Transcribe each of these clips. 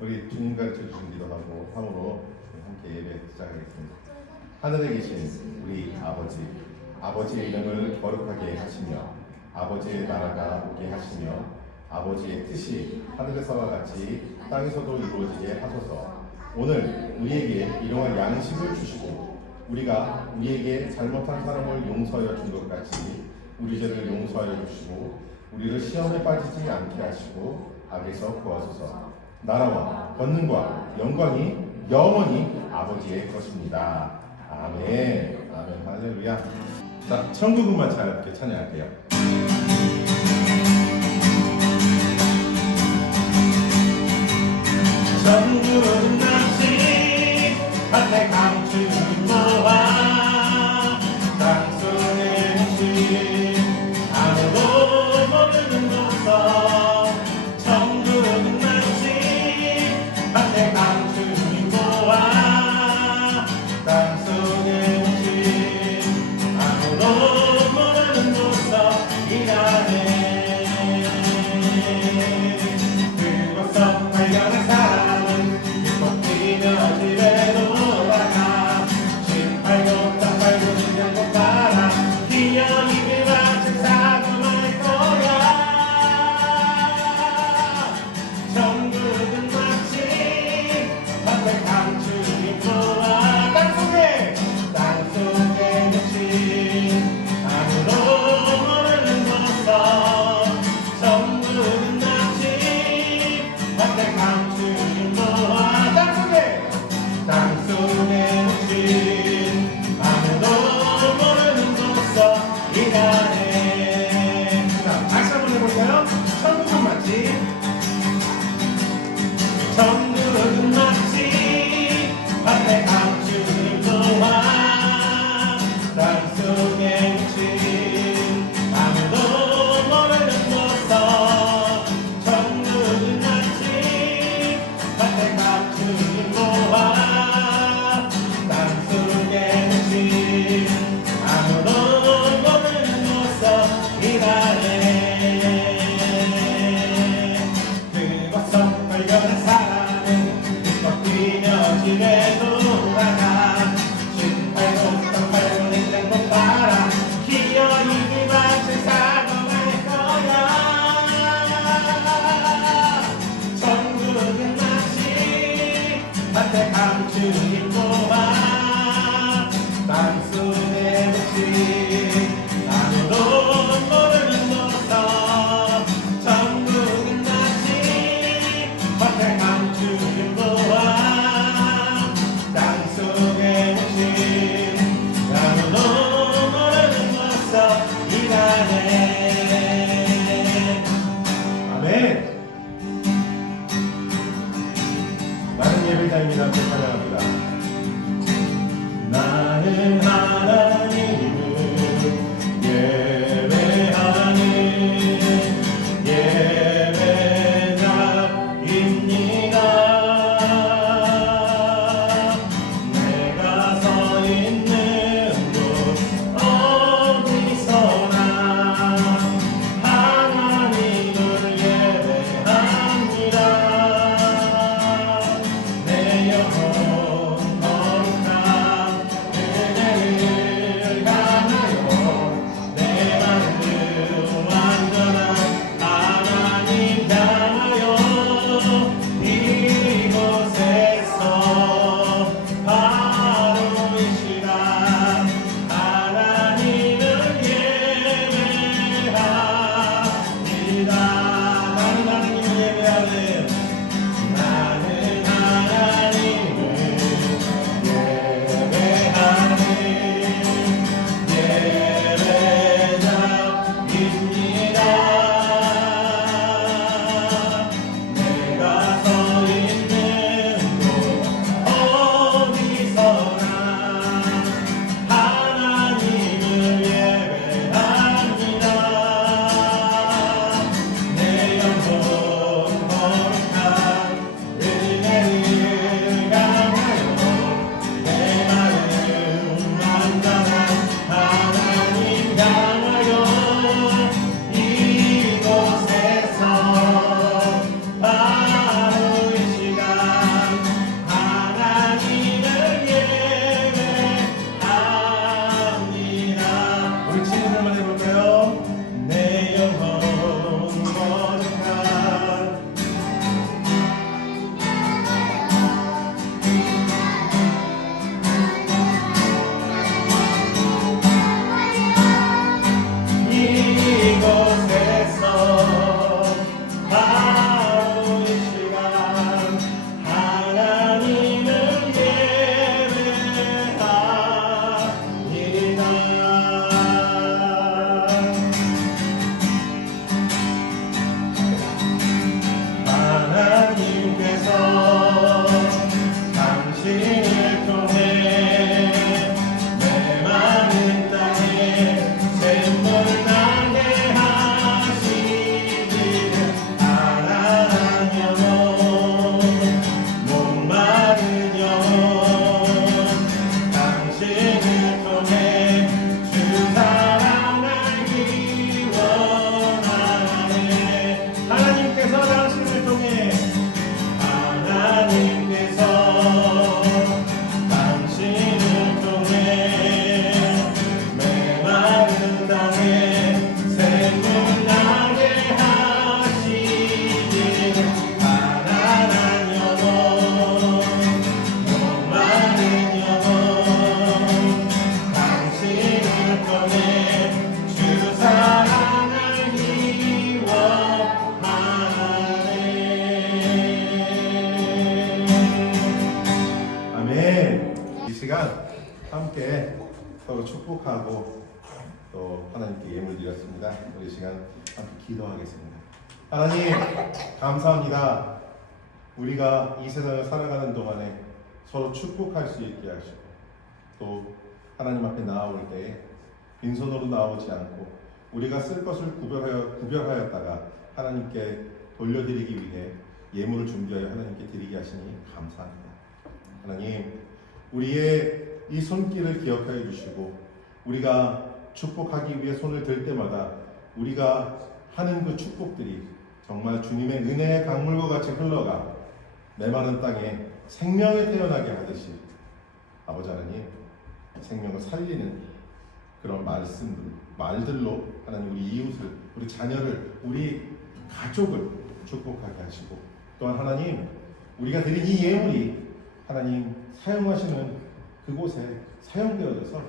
우리 주님 가르쳐 주신 기도하고 함으로 함께 예배 시작하겠습니다. 하늘에 계신 우리 아버지, 아버지의 이름을 거룩하게 하시며 아버지의 나라가 오게 하시며 아버지의 뜻이 하늘에서와 같이 땅에서도 이루어지게 하소서. 오늘 우리에게 일용할 양식을 주시고 우리가 우리에게 잘못한 사람을 용서하여 준 것 같이 우리 죄를 용서하여 주시고 우리를 시험에 빠지지 않게 하시고 악에서 구하소서. 나라와 권능과 영광이 영원히 아버지의 것입니다. 아멘. 아멘. 할렐루야. 자, 천국음만 잘 함께 찬양할게요. 천국은 낫시 밭에 감추는 모아 땅속에 묻힌 아무도 모르는 곳서 천국은 낫시 밭에 감추는 모아 땅속에 묻힌 아무도 모르는 곳서 일하네. 그곳서 발견한 사람은 기뻐 뛰며 집에 돌아가. 집 팔고 땅 팔고 인생 따라 기어이 그 밭을 사고 말 거야. 천국은 마치 밭에 감추인 모아 땅속에 묻힌 아무도 모르는 곳서 천국은 마치 밭에 감추인 모아 땅속에 묻힌 아무도 모르는 곳서 일하네. 자, 다시 한번 해볼까요? 천국은 마치 천국은 마치 밭에 감추인 모아 땅속에 묻힌 아무도 모르는 곳서 천국은 마치 밭에 감추인 모아 땅속에 묻힌 아무도 모르는 곳서 일하네. 그곳서 발견한 사람은 기뻐 뛰며 집에 돌아가. 집 팔고 땅 팔고 냉장고 팔아 기어이 그 밭을 사고 갈 거야. 천국은 마치 밭에 감추인 모아 땅속에 묻힌 아무도 모르는 곳서 천국은 마치 밭에 감추인 모아 땅속에 묻힌 아무도 모르는 곳서 일하네. 아멘. 나는 예배자입니다. 함께 찬양합니다. 나는 하나님을 예배하는 예배자입니다. 내가 서 있는 곳 어디서나 하나님을 예배합니다. 내 영혼 거룩한 은혜를 감하여 내 마음 완전한 하나님 향하여 이곳에서 바로 이 시간 하나님을 예배합니다. 나는 하나님을 예배하는 나는 하나님을 예배하는 예배자입니다. 서로 축복하고 또 하나님께 예물 드렸습니다. 우리 시간 함께 기도하겠습니다. 하나님 감사합니다. 우리가 이 세상을 살아가는 동안에 서로 축복할 수 있게 하시고 또 하나님 앞에 나아올 때에 빈손으로 나오지 않고 우리가 쓸 것을 구별하였다가 하나님께 돌려드리기 위해 예물을 준비하여 하나님께 드리게 하시니 감사합니다. 하나님 우리의 이 손길을 기억하여 주시고 우리가 축복하기 위해 손을 들 때마다 우리가 하는 그 축복들이 정말 주님의 은혜의 강물과 같이 흘러가 메마른 땅에 생명이 태어나게 하듯이 아버지 하나님 생명을 살리는 그런 말들로 하나님 우리 이웃을, 우리 자녀를, 우리 가족을 축복하게 하시고 또한 하나님 우리가 드린 이 예물이 하나님 사용하시는 그곳에 사용되어져서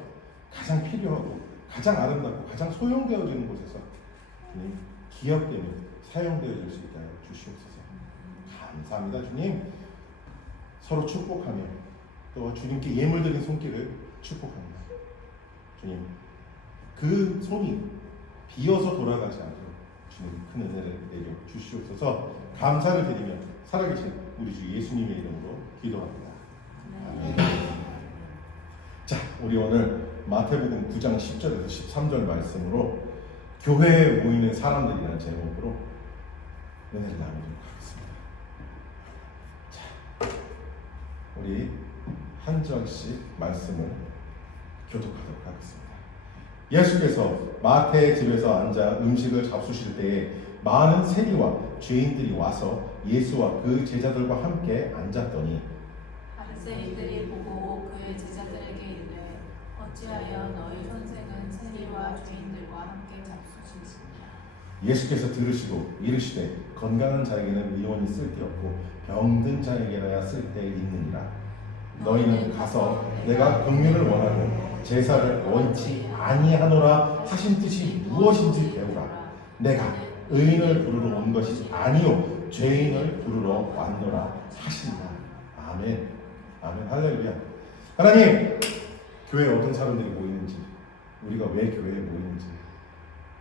가장 필요하고 가장 아름답고 가장 소용되어지는 곳에서 주님 기업되며 사용되어질 수 있게 하여 주시옵소서. 감사합니다. 주님 서로 축복하며 또 주님께 예물 드린 손길을 축복합니다. 주님 그 손이 비어서 돌아가지 않도록 주님 큰 은혜를 내려 주시옵소서. 감사를 드리며 살아계신 우리 주 예수님의 이름으로 기도합니다. 아멘. 자, 우리 오늘 마태복음 9장 10절에서 13절 말씀으로 교회에 모이는 사람들이라는 제목으로 은혜를 나누도록 하겠습니다. 자, 우리 한 절씩 말씀을 교독하도록 하겠습니다. 예수께서 마태의 집에서 앉아 음식을 잡수실 때에 많은 세리와 죄인들이 와서 예수와 그 제자들과 함께 앉았더니 바리새인들이 보고 그의 제자들에게 이르되 어찌하여 너희 선생은 세리와 죄인들과 함께 잡수시느냐. 예수께서 들으시고 이르시되 건강한 자에게는 의원이 쓸데없고 병든 자에게나야 쓸데 있느니라. 너희는 가서 내가 긍휼을 원하고 제사를 원치 아니하노라 하신 뜻이 무엇인지 배우라. 내가 의인을 부르러 온 것이 아니요 죄인을 부르러 왔노라 하신다. 아멘. 아멘. 할렐루야. 하나님 교회에 어떤 사람들이 모이는지 우리가 왜 교회에 모이는지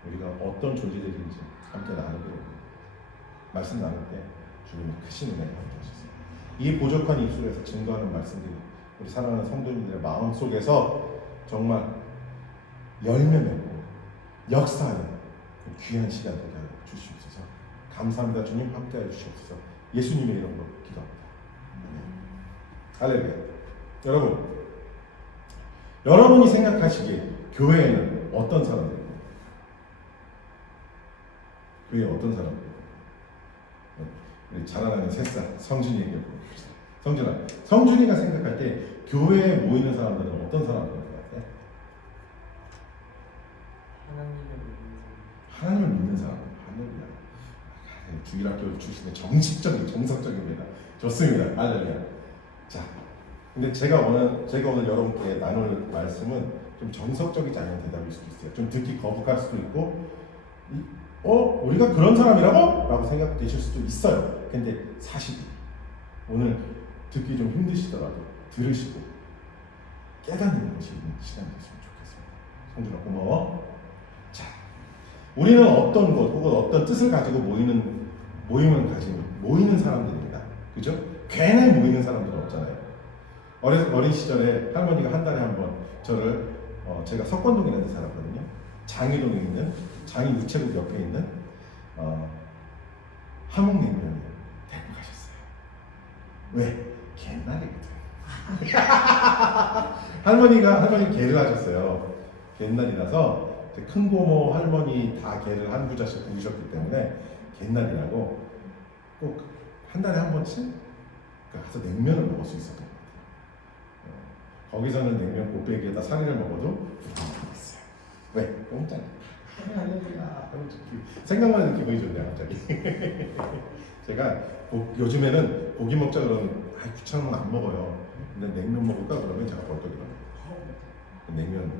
우리가 어떤 존재들인지 함께 나누기로 말씀 나눌 때 주님의 크신 은혜를 함께 하셨습니다. 이 부족한 입술에서 증거하는 말씀들이 우리 사랑하는 성도님들의 마음 속에서 정말 열매 맺고 역사하는 그 귀한 시간 되게 주시옵소서. 감사합니다. 주님 함께하여 주시옵소서. 예수님의 이름으로 기도합니다. 할렐루야. 여러분이 생각하시기에 교회에는 어떤 사람들입니까? 교회에 어떤 사람들입니까? 우리 자라나는 새싹 성준이에게 물어봅시다. 성준아, 성준이가 생각할 때 교회에 모이는 사람들은 어떤 사람들인 것 같아? 하나님을 믿는 사람. 할렐루야. 주일학교 출신의 정석적입니다. 좋습니다. 할렐루야. 자, 근데 제가 오늘 여러분께 나눌 말씀은 좀 정석적이지 않은 대답일 수도 있어요. 좀 듣기 거북할 수도 있고, 우리가 그런 사람이라고? 라고 생각되실 수도 있어요. 근데 사실 오늘 듣기 좀 힘드시더라도 들으시고 깨닫는 것이 있는 시간이 됐으면 좋겠습니다. 성준아 고마워. 자, 우리는 어떤 것 혹은 어떤 뜻을 가지고 모임을 가지는 모이는 사람들입니다. 그죠? 괜히 모이는 사람들은 없잖아요. 어린 시절에 할머니가 한 달에 한 번 저를 제가 석권동이라는 데 살았거든요. 장희동에 있는 장희 우체국 옆에 있는 함흥냉면을 데리고 가셨어요. 왜? 옛날이거든. 할머니 개를 하셨어요. 옛날이라서 큰 고모 할머니 다 개를 한 부자씩 부으셨기 때문에 옛날이라고 꼭 한 달에 한 번씩 가서 냉면을 먹을 수 있었던 것 같아요. 거기서는 냉면 곱빼기에다 사리를 먹어도 있어요. 왜? 공짜니까. 생각만 해도 기분이 좋네요, 갑자기. 제가 요즘에는 고기 먹자 그러면 귀찮으면 안 먹어요. 근데 냉면 먹을까 그러면 제가 벌떡 일어나요. 냉면을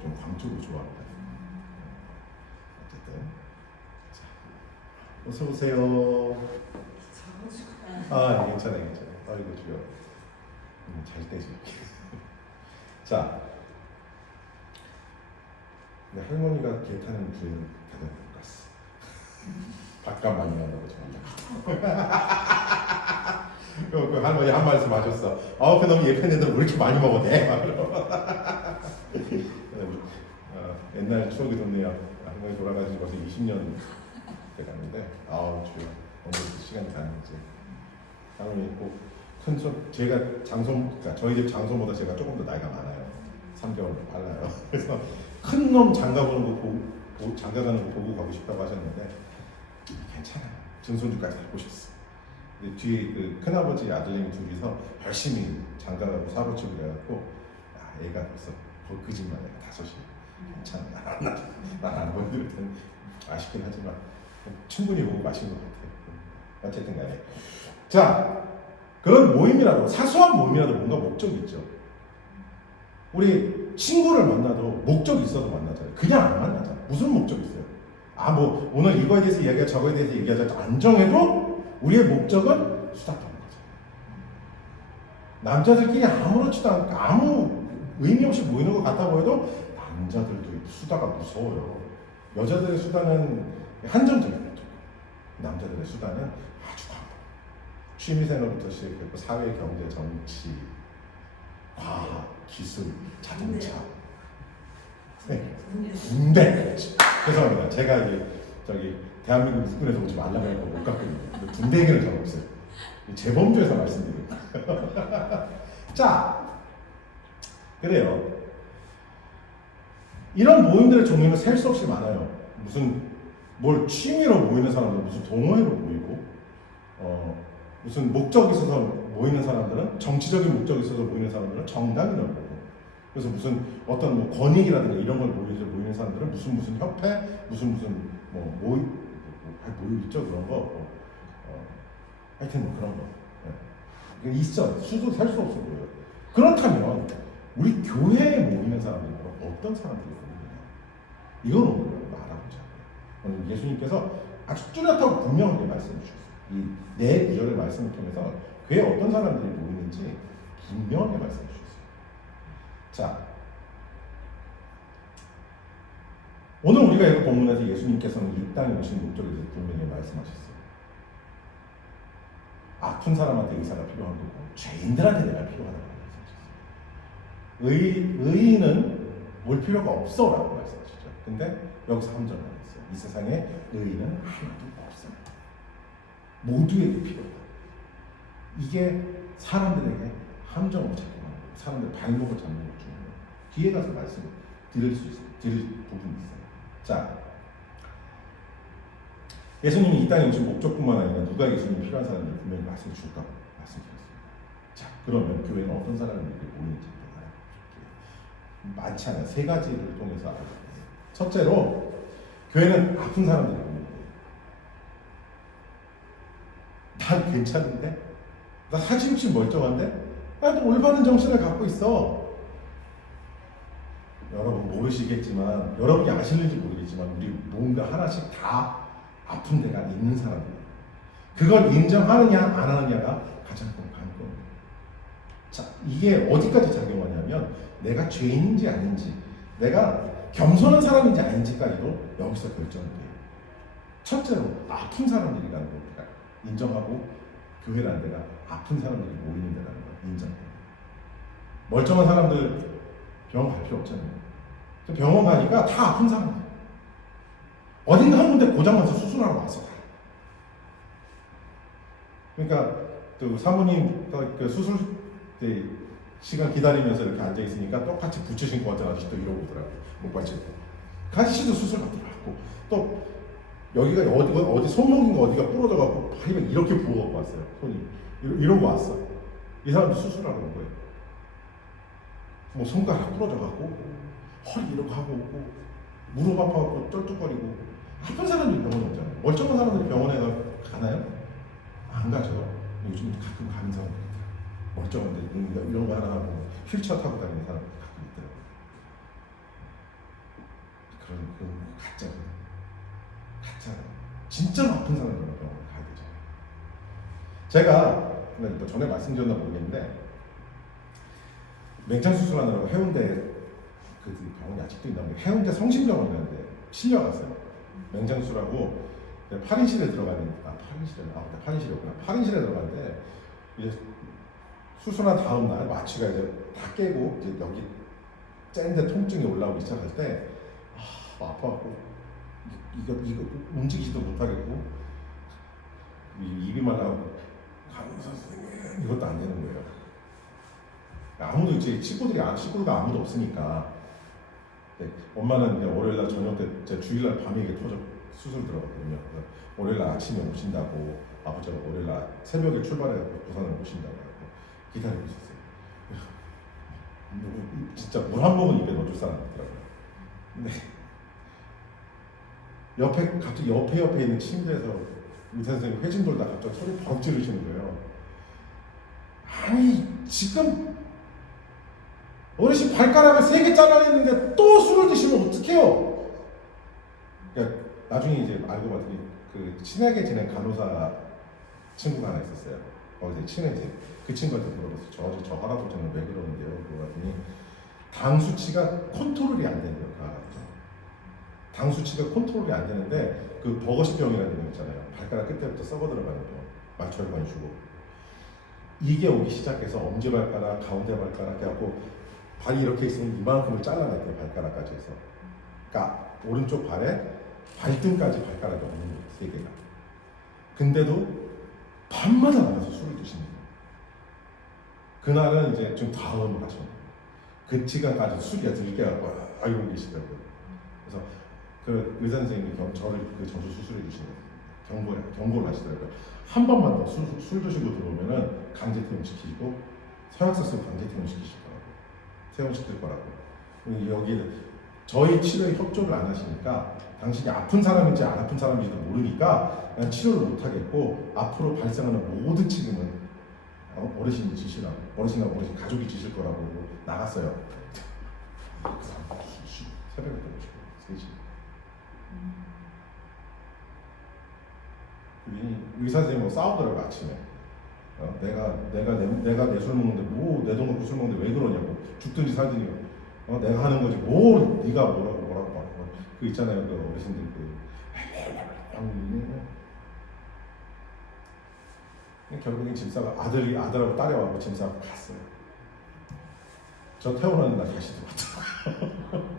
좀 광적으로 좋아합니다. 어쨌든 자, 어서 오세요. 괜찮아요. 아이고 주여. 잘 떼지. 자, 근데 할머니가 개 타는 주에는 가장 못 갔어. 밥값 많이 한다고 저한테. 그 할머니 한 말씀 하셨어. 그놈 예편애들 왜 이렇게 많이 먹어도 돼? 옛날 추억이 돋네요. 할머니 돌아가신 벌써 20년 돼가는데 주여 언제 시간이 가는지. 할머니 꼭큰 손, 제가 그러니까 저희 집 장손보다 제가 조금 더 나이가 많아요. 3개월 빨라요. 그래서 큰 놈 장가보는 거 장가가는 거 보고 가고 싶다고 하셨는데 괜찮아요. 증손주까지 잘 보셨어. 근데 뒤에 그 큰아버지 아들님이 둘이서 열심히 장가가고 사고치고 그래갖고 애가 벌써 그 집만 애가 5이. 괜찮아. 난안 보여드릴 텐데 아쉽긴 하지만 충분히 보고 마신 것 같아요. 어쨌든 간에 자, 그런 모임이라도 사소한 모임이라도 뭔가 목적이 있죠. 우리 친구를 만나도 목적이 있어서 만나잖아요. 그냥 안 만나잖아요. 무슨 목적이 있어요? 뭐 오늘 이거에 대해서 얘기하자 저거에 대해서 얘기하자 안 정해도 우리의 목적은 수다 떠는 거죠. 남자들끼리 아무렇지도 않고 아무 의미 없이 모이는 것 같아 보여도 남자들도 수다가 무서워요. 여자들의 수다는 한정적이에요. 남자들의 수다는 아주 광범. 취미생활부터 시작해서 사회, 경제, 정치, 과학, 기술, 자동차, 군대. 죄송합니다. 제가 이제 대한민국 육군에서 오지 말라고 해서 못 갔거든요. 군대 얘기는 전 없어요. 재범주에서 말씀드립니다. 자, 그래요. 이런 모임들의 종류는 셀 수 없이 많아요. 무슨 뭘 취미로 모이는 사람들, 무슨 동호회로 모이고, 무슨 목적이 있어서 모이는 사람들은 정치적인 목적이 있어서 모이는 사람들은 정당이라고 보고, 그래서 무슨 어떤 뭐 권익이라든가 이런 걸 모이는 사람들은 무슨 협회, 무슨 모임 있죠 그런 거, 하여튼 뭐 그런 거 있어. 수도 셀 수 없어 보여요. 그렇다면 우리 교회에 모이는 사람들은 어떤 사람들이 모이느냐? 이건 오늘 알아보자. 오늘 예수님께서 아주 뚜렷하고 분명하게 말씀해 주셨어요. 이 네 구절의 말씀을 통해서 교회에 어떤 사람들이 모이는지 분명하게 말씀해 주셨어요. 자, 오늘 우리가 이 본문에서 예수님께서는 이 땅에 오신 목적에 대해서 분명히 말씀하셨어요. 아픈 사람한테 의사가 필요한 거고 죄인들한테 내가 필요하다고 말씀하셨어요. 의인은 올 필요가 없어라고 말씀하시죠. 근데 여기서 함정을 했어요. 이 세상에 의인은 하나도 없습니다. 모두에게 필요하다. 이게 사람들에게 함정을 작용하는 거예요. 사람들 발목을 잡는 것 중에 뒤에 가서 말씀을 들을 부분이 있어요. 자, 예수님이 이 땅에 오신 목적뿐만 아니라 누가 예수님이 필요한 사람들 분명히 말씀해 줄까 말씀드렸습니다. 자, 그러면 교회는 어떤 사람들이 모이는지 알아볼게요. 많지 않아요. 3가지를 통해서 알아볼게요. 첫째로 교회는 아픈 사람들이 모이는 거예요. 난 괜찮은데? 나 사실없이 멀쩡한데? 나도 올바른 정신을 갖고 있어. 여러분 모르시겠지만, 여러분이 아실는지 모르겠지만 우리 뭔가 하나씩 다 아픈 데가 있는 사람들이에요. 그걸 인정하느냐 안 하느냐가 가장 큰 관건이에요. 자, 이게 어디까지 작용하냐면 내가 죄인인지 아닌지, 내가 겸손한 사람인지 아닌지까지도 여기서 결정이 돼요. 첫째로 아픈 사람들이라는 걸 우리가 인정하고, 교회라는 데가 아픈 사람들이 모이는 데라는 걸 인정해요. 멀쩡한 사람들 병원 갈 필요 없잖아요. 병원 가니까 다 아픈 사람들. 어딘가 한 군데 고장나서 수술하러 왔어. 그러니까 또 사모님 그 수술 때 시간 기다리면서 이렇게 앉아 있으니까 똑같이 부츠 신고 왔던 아저씨도 이러고 오더라고요. 못 받치고. 그 아저씨도 수술 받으러 왔고, 또 여기가 어디 손목인가 어디가 부러져갖고 발이 이렇게 부어갖고 왔어요. 손이 이러고 왔어. 이 사람도 수술하러 온 거예요. 뭐 손가락 부러져갖고 허리 이렇게 하고 오고 무릎 아파갖고 쩔뚝거리고. 아픈 사람들이 병원에 오잖아요. 멀쩡한 사람들이 병원에 가나요? 안 가죠. 요즘 가끔 가는 사람들 있더라고요. 멀쩡한데 이런 거 하나 하고 휠체어 타고 다니는 사람 가끔 있더라고요. 그런 가짜거든요. 가짜요. 진짜로 아픈 사람들은 병원에 가야 되죠. 제가 전에 말씀드렸나 모르겠는데 맹장 수술하느라고 해운대 그 병원이 아직도 있나 보네. 해운대 성심병원이라는데 실려갔어요. 맹장수라고 8인실에 들어가는 팔인실이었구나. 8인실에 들어가는데 이제 수술한 다음 날 마취가 이제 다 깨고 이제 여기 짠데 통증이 올라오기 시작할 때 아파갖고 이거 움직이지도 못하겠고 입이 말라고 간호사 선생님 이것도 안 되는 거예요. 아무도 이제 식구가 아무도 없으니까 엄마는 이제 월요일날 저녁 때 제 주일날 밤에 이게 수술 들어갔거든요. 그래서 월요일날 아침에 오신다고 아버지가 월요일날 새벽에 출발해서 부산을 오신다고 하고 기다리고 있었어요. 진짜 물 한 모금 입에 넣어줄 사람이 있더라고요. 근데 갑자기 옆에 있는 침대에서 의사 선생님이 회진 돌다 갑자기 소리 버럭 지르시는 거예요. 아니 지금 어르신 발가락을 3개 잘라냈는데 또 술을 드시면 어떡해요? 그러니까 나중에 이제 알고 봤더니 그 친하게 지낸 간호사 친구가 하나 있었어요. 거기서 친해진 그 친구한테 물어봤어요. 저 할아버지는 왜 그러는데요? 그러더니 당 수치가 컨트롤이 안 된대요. 그 할아버지. 당 수치가 컨트롤이 안 되는데 그 버거시병이라는 거 있잖아요. 발가락 끝에부터 썩어 들어가는 거. 말초혈관이 주고 이게 오기 시작해서 엄지발가락, 가운데 발가락 해갖고 발이 이렇게 있으면 이만큼을 잘라냈대요. 발가락까지 해서. 그러니까 오른쪽 발에 발등까지 발가락이 없는 거예요. 3개가. 근데도 밤마다 나가서 술을 드시는 거예요. 그날은 이제 좀 다음을 하셨는 거예요. 그 시간까지 술이 들게 갖고 이러고 계시더라고요. 그래서 그 의사 선생님이 저를 그 전수 수술해 주시는 거예요. 경고를 하시더라고요. 한 번만 더 술 드시고 들어오면은 강제 퇴원시키고 서약서서 강제 퇴원시키실 거라고. 퇴원시킬 거라고. 여기 저희 치료에 협조를 안 하시니까 당신이 아픈 사람인지 안 아픈 사람인지도 모르니까 그냥 치료를 못 하겠고 앞으로 발생하는 모든 책임은 어르신이 지시라고 어르신 가족이 지실 거라고 나갔어요. 새벽에 또 오시고 3시. 의사 선생님하고 싸우더라고 아침에. 내가 내 술 먹는데 뭐 내 돈 먹고 술 먹는데 왜 그러냐고. 죽든지 살든지 내가 하는 거지 뭘 네가 뭐라고 그 있잖아요 그 어르신들 결국엔 집사가 아들하고 딸이 와서 집사가 갔어요. 저 태어나는 날 다시 들어왔더라고요.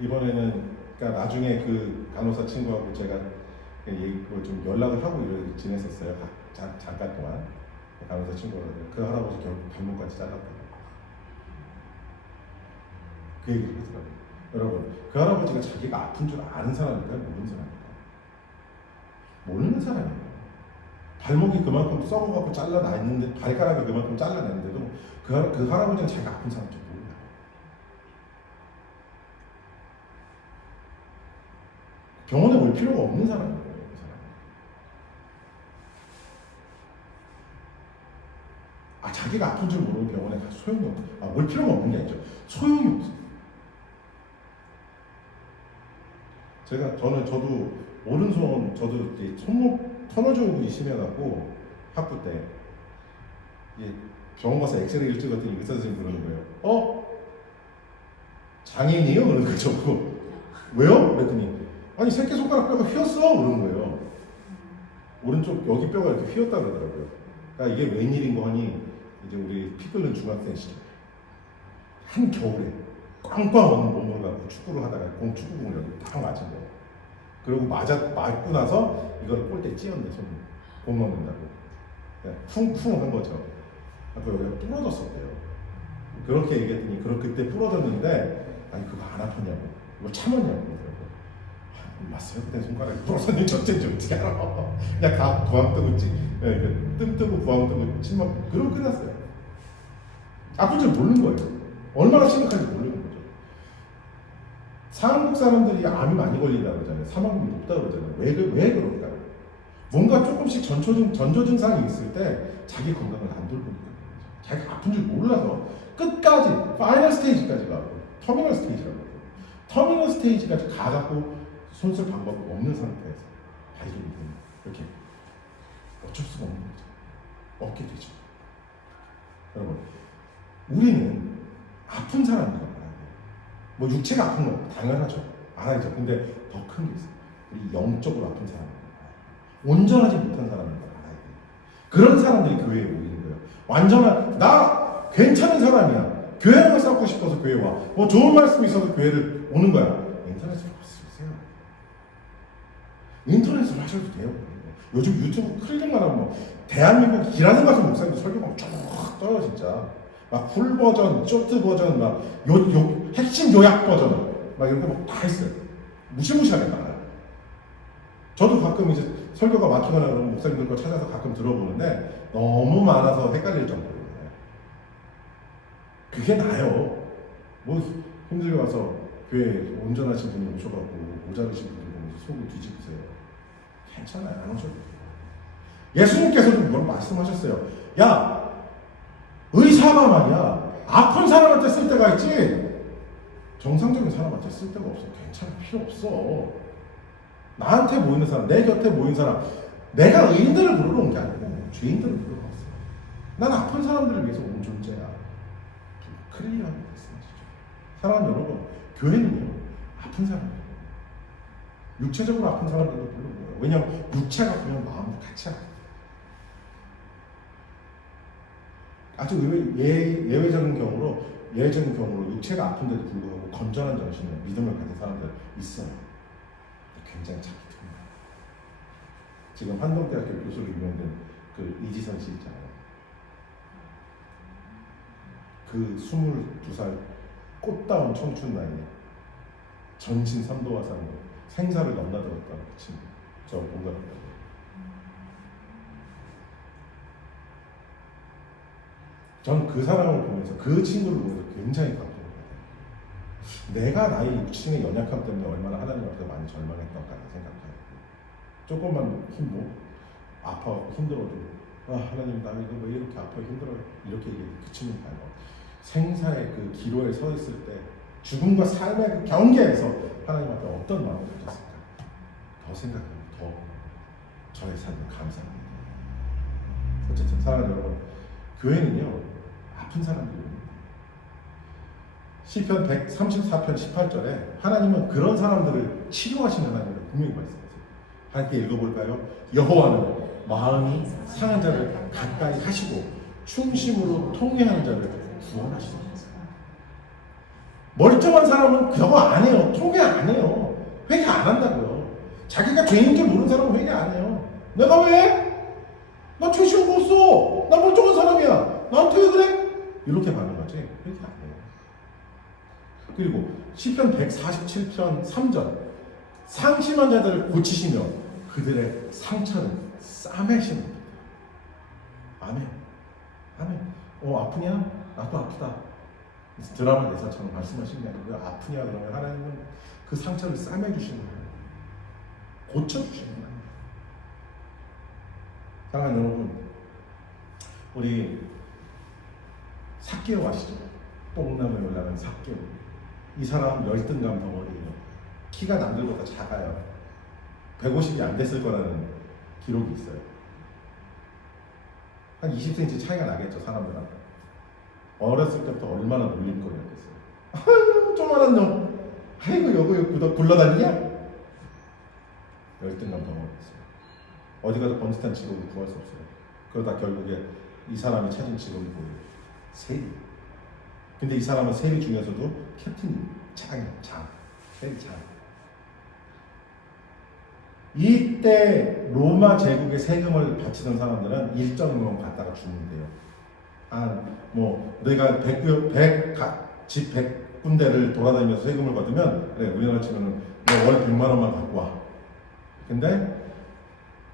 이번에는 그러니까 나중에 그 간호사 친구하고 제가 좀 연락을 하고 지냈었어요. 잠깐 동안 간호사 친구가 그 할아버지 결국 발목까지 잘랐다고 그 얘기를 하더라고요. 여러분 그 할아버지가 자기가 아픈 줄 아는 사람일까요? 모르는 사람일까요? 모르는 사람이에요. 발목이 그만큼 썩어갖고 잘라나 있는데 발가락이 그만큼 잘라냈는데도 그 할아버지는 자기가 아픈 사람인 줄 몰라요. 병원에 올 필요가 없는 사람이에요. 그 사람은. 자기가 아픈 줄 모르고 병원에 가서 소용이 없어요. 올 필요가 없는 게 아니죠. 소용이 없어요. 저도 오른손 손목 터널증후군이 심해갖고 학부 때 병원 가서 엑스레이를 찍었더니 의사 선생님이 그러는 거예요. 장애인이에요? 그러는 거죠. 왜요? 그랬더니 아니 새끼손가락 뼈가 휘었어 그러는 거예요. 오른쪽 여기 뼈가 이렇게 휘었다 그러더라고요. 그러니까 이게 웬일인 거 하니 이제 우리 피 끓는 중학생 시절 한 겨울에 꽝꽝 오는 몸을 갖고 축구를 하다가 축구공을 여기 딱 맞은 거예요. 그리고 맞고 나서 이거를 골대 찧었네 손 공 먹는다고 쿵쿵 한 거죠. 그 여기가 부러졌었대요. 그렇게 얘기했더니 그때 부러졌는데 아니 그거 안 아팠냐고 이거 참았냐고 그러더라고요. 맞어요. 그때 손가락이 부러졌는데 저째인지 어떻게 알아. 그냥 부항 뜨고 뜸 뜨고 부항 뜨고 침만 그러고 끝났어요. 아픈 줄 모르는 거예요. 얼마나 심각한지 모르는 거죠. 한국 사람들이 암이 많이 걸린다고 그러잖아요. 사망률이 높다고 그러잖아요. 왜 그럴까요? 뭔가 조금씩 전조 증상이 있을 때 자기 건강을 안 돌보니까 자기가 아픈 줄 몰라서 끝까지 파이널 스테이지까지 가고 터미널 스테이지라고 해요. 터미널 스테이지까지 가갖고 손쓸 방법이 없는 상태에서 다이소리 되는 이렇게 어쩔 수가 없는 거죠. 없게 되죠. 여러분 우리는 아픈 사람들과 뭐 육체가 아픈 건 당연하죠. 알아야죠. 근데 더 큰 게 있어요. 우리 영적으로 아픈 사람, 온전하지 못한 사람인 걸 알아야 돼요. 그런 사람들이 교회에 모이는 거예요. 완전한 나 괜찮은 사람이야. 교회를 쌓고 싶어서 교회 와. 뭐 좋은 말씀이 있어서 교회를 오는 거야. 인터넷으로 보세요. 인터넷으로 하셔도 돼요. 요즘 유튜브 클릭만 하면 뭐 대한민국 일하는 가수 목사님도 설교가 쭉 떠요 진짜. 막 풀 버전, 쇼트 버전, 막 핵심 요약 버전, 막 이런 거 다 했어요. 무시무시하게 많아요. 저도 가끔 이제 설교가 막히거나 그러면 목사님들 거 찾아서 가끔 들어보는데 너무 많아서 헷갈릴 정도로. 그게 나아요. 뭐 힘들게 와서 교회 온전하신 분이 오셔갖고 모자르신 분이 보면서 속을 뒤집으세요. 괜찮아요. 안 오셔도 돼요. 예수님께서도 뭘 말씀하셨어요. 야, 의사가 말이야 아픈 사람한테 쓸 때가 있지 정상적인 사람한테 쓸 데가 없어. 괜찮아. 필요 없어. 나한테 모이는 사람, 내 곁에 모이는 사람, 내가 의인들을 부르러 온 게 아니고 죄인들을 부르러 왔어. 난 아픈 사람들을 위해서 온 존재야. 좀 클리어하게 말씀하시죠. 사랑하는 여러분, 교회는요 아픈 사람들, 육체적으로 아픈 사람들도 부르는 거예요. 왜냐하면 육체가 아프면 마음도 같이 아파요. 아주 예외적인 경우로 육체가 아픈데도 불구하고 건전한 정신을 믿음을 가진 사람들 있어요. 굉장히 찾기 드뭅니다. 지금 한동대학교 교수로 유명된 그 이지선 씨 있잖아요. 그 22살 꽃다운 청춘 나이에 전신 3도 화상으로 생사를 넘나들었다는 그 친구. 저 공감합니다. 전 그 사람을 보면서, 그 친구를 보면서 굉장히 감동을 받아요. 내가 나의 육신의 연약함 때문에 얼마나 하나님 앞에서 많이 절망했던가 생각해요. 조금만 아파하고 힘들어도 하나님 나 이거 왜 이렇게 아파 힘들어요 이렇게 얘기해도 그치는 거예요. 생사의 그 기로에 서 있을 때 죽음과 삶의 그 경계에서 하나님 앞에 어떤 마음을 가졌을까 더 생각하면 더 저의 삶을 감사합니다. 어쨌든 사랑하는 여러분, 교회는요 아픈 사람들이에요. 시편 134편 18절에 하나님은 그런 사람들을 치료하시는 하나님을 분명히 말씀하세요. 함께 읽어볼까요? 여호와는 마음이 상한 자를 가까이 하시고 충심으로 통회하는 자를 구원하시는 거예요. 멀쩡한 사람은 저거 안 해요. 통회 안 해요. 회개 안 한다고요. 자기가 죄인 줄 모르는 사람은 회개 안 해요. 내가 왜? 나 죄 지은 거 없어. 나 멀쩡한 사람이야. 나한테 왜 그래? 이렇게 가는 거지. 회개 안 해요. 그리고 시편 147편 3절, 상심한 자들을 고치시며 그들의 상처는 싸매시는 겁니다. 아멘. 아멘. 아프냐? 나도 아프다. 드라마 대사처럼 말씀하시는 게 아니고요. 아프냐 그러면 하나님은 그 상처를 싸매주시는 거예요. 고쳐주시는 거예요. 사랑하는 여러분, 우리 삭개오 아시죠? 뽕나무에 올라간 삭개오. 이 사람 열등감 덩어리예요. 키가 남들보다 작아요. 150이 안 됐을 거라는 기록이 있어요. 한 20cm 차이가 나겠죠, 사람들하고. 어렸을 때부터 얼마나 놀림거리였겠어요. 아유, 조만한 놈. 아이고, 여기 굴러다니냐? 열등감 덩어리였어요. 어디 가서 번듯한 직업을 구할 수 없어요. 그러다 결국에 이 사람이 찾은 직업이 뭐예요? 세리. 근데 이 사람은 세리 중에서도 캡틴 장. 세리 장. 이때 로마 제국의 세금을 바치던 사람들은 일정만 갖다가 주는데요. 내가 100군데를 돌아다니면서 세금을 받으면, 그래, 우리나라 치면은 월 100만 원만 갖고 와. 근데